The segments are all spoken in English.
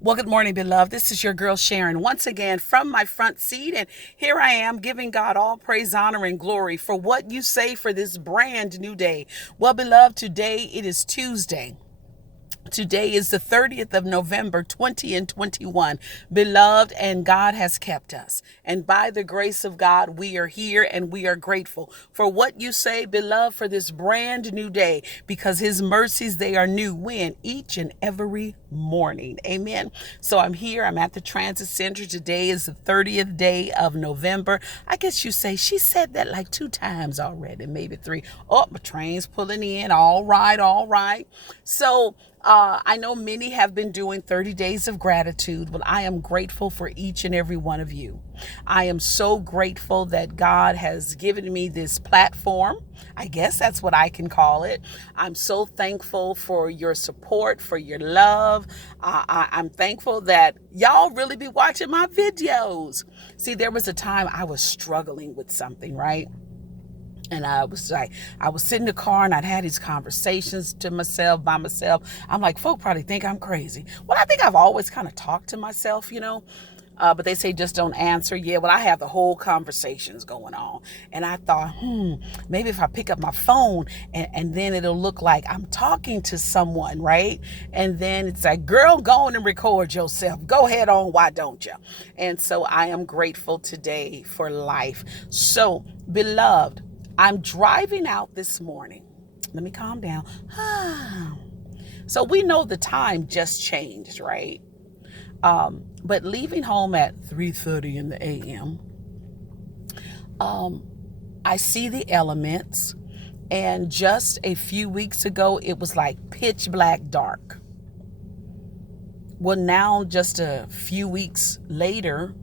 Well, good morning, beloved. This is your girl Sharon once again from my front seat. And here I am giving God all praise, honor, and glory for what you say for this brand new day. Well, beloved, today it is Tuesday. Today is the 30th of November, 20 and 21. Beloved, and God has kept us. And by the grace of God, we are here and we are grateful for what you say, beloved, for this brand new day, because his mercies, they are new when each and every morning. Amen. So I'm here. I'm at the transit center. Today is the 30th day of November. I guess you say she said that like 2 times already, maybe 3. Oh, my train's pulling in. All right. All right. So, I know many have been doing 30 days of gratitude. Well, I am grateful for each and every one of you. I am so grateful that God has given me this platform. I guess that's what I can call it. I'm so thankful for your support, for your love. I'm thankful that y'all really be watching my videos. See, there was a time I was struggling with something, right? And I was sitting in the car and I'd had these conversations to myself, by myself. I'm like, folk probably think I'm crazy. Well, I think I've always kind of talked to myself, but they say just don't answer. Yeah, well, I have the whole conversations going on. And I thought, maybe if I pick up my phone and then it'll look like I'm talking to someone, right? And then it's like, girl, go on and record yourself. Go ahead on, why don't you? And so I am grateful today for life. So, beloved, I'm driving out this morning. Let me calm down. So we know the time just changed, right? But leaving home at 3:30 in the a.m., I see the elements. And just a few weeks ago, it was like pitch black dark. Well, now just a few weeks later,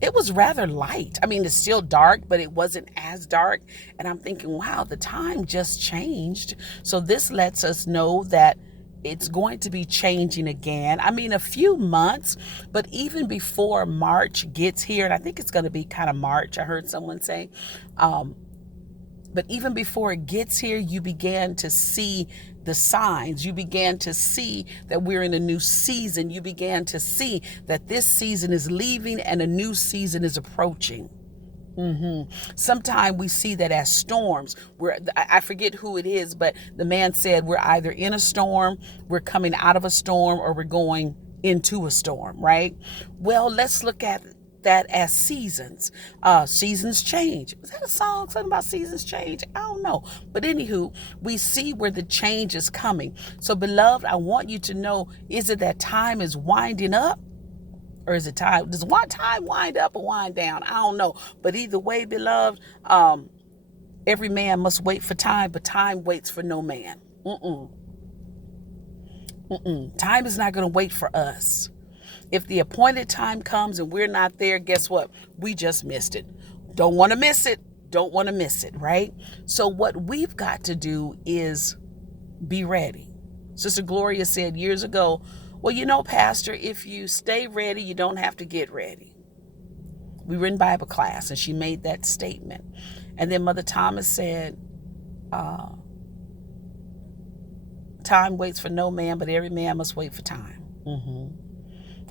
it was rather light. I mean, it's still dark, but it wasn't as dark. And I'm thinking, wow, the time just changed. So this lets us know that it's going to be changing again. I mean, a few months, but even before March gets here, and I think it's going to be kind of March, I heard someone say, but even before it gets here, you began to see the signs. You began to see that we're in a new season. You began to see that this season is leaving and a new season is approaching. Sometimes we see that as storms. I forget who it is, but the man said we're either in a storm, we're coming out of a storm, or we're going into a storm, right? Well, let's look at that as seasons. Seasons change. Was that a song? Something about seasons change? I don't know. But anywho, we see where the change is coming. So, beloved, I want you to know, is it that time is winding up? Or is it time? Does one time wind up or wind down? I don't know. But either way, beloved, every man must wait for time, but time waits for no man. Time is not going to wait for us. If the appointed time comes and we're not there, guess what? We just missed it. Don't want to miss it. Don't want to miss it, right? So what we've got to do is be ready. Sister Gloria said years ago, well, Pastor, if you stay ready, you don't have to get ready. We were in Bible class and she made that statement. And then Mother Thomas said, time waits for no man, but every man must wait for time.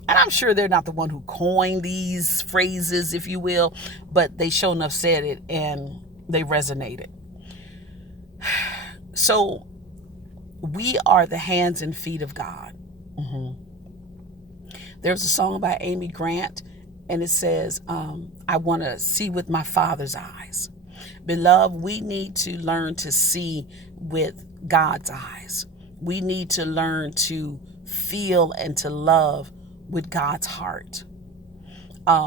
And I'm sure they're not the one who coined these phrases, if you will, but they sure enough said it and they resonated. So we are the hands and feet of God. There's a song by Amy Grant, and it says, I want to see with my Father's eyes. Beloved, we need to learn to see with God's eyes. We need to learn to feel and to love with God's heart.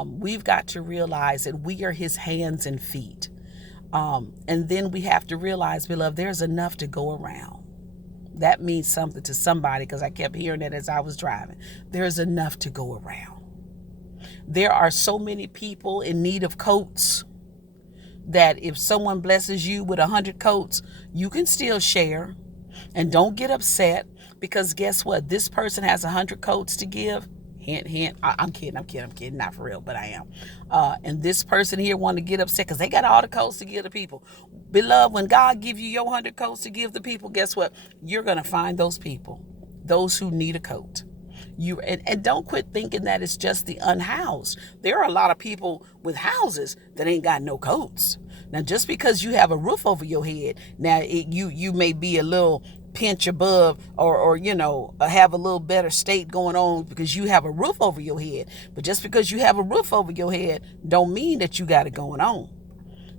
We've got to realize that we are his hands and feet. And then we have to realize, beloved, there's enough to go around. That means something to somebody, because I kept hearing it as I was driving. There's enough to go around. There are so many people in need of coats that if someone blesses you with 100 coats, you can still share. And don't get upset, because guess what? This person has 100 coats to give. Hint, hint. I'm kidding. Not for real, but I am. And this person here want to get upset because they got all the coats to give the people. Beloved, when God give you your 100 coats to give the people, guess what? You're going to find those people, those who need a coat. And don't quit thinking that it's just the unhoused. There are a lot of people with houses that ain't got no coats. Now, just because you have a roof over your head, now you may be a little pinch above, or have a little better state going on because you have a roof over your head. But just because you have a roof over your head don't mean that you got it going on.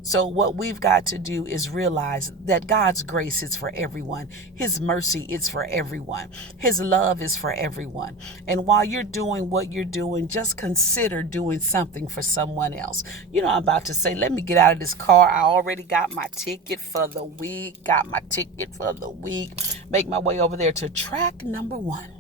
So what we've got to do is realize that God's grace is for everyone. His mercy is for everyone. His love is for everyone. And while you're doing what you're doing, just consider doing something for someone else. I'm about to say, let me get out of this car. I already got my ticket for the week. Make my way over there to track number 1.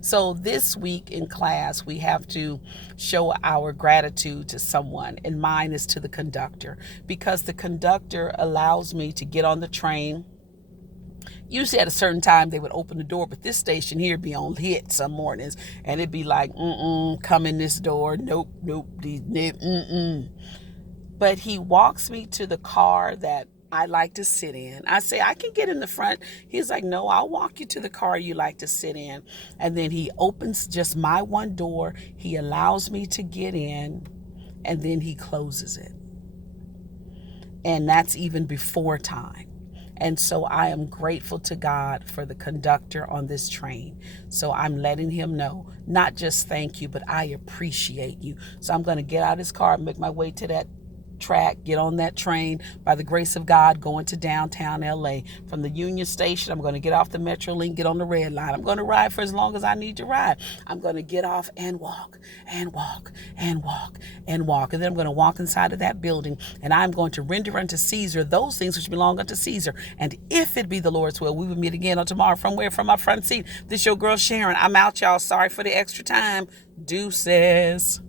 So this week in class, we have to show our gratitude to someone, and mine is to the conductor, because the conductor allows me to get on the train. Usually at a certain time they would open the door, but this station here be on hit some mornings, and it'd be like, come in this door, nope, But he walks me to the car that I like to sit in. I say, I can get in the front. He's like, no, I'll walk you to the car you like to sit in. And then he opens just my one door. He allows me to get in, and then he closes it. And that's even before time. And so I am grateful to God for the conductor on this train. So I'm letting him know, not just thank you, but I appreciate you. So I'm going to get out of this car and make my way to that track, get on that train, by the grace of God, going to downtown LA. From the Union Station, I'm going to get off the Metrolink, get on the red line. I'm going to ride for as long as I need to ride. I'm going to get off and walk and walk and walk and walk. And then I'm going to walk inside of that building, and I'm going to render unto Caesar those things which belong unto Caesar. And if it be the Lord's will, we will meet again on tomorrow. From where? From my front seat. This your girl Sharon. I'm out, y'all. Sorry for the extra time. Deuces.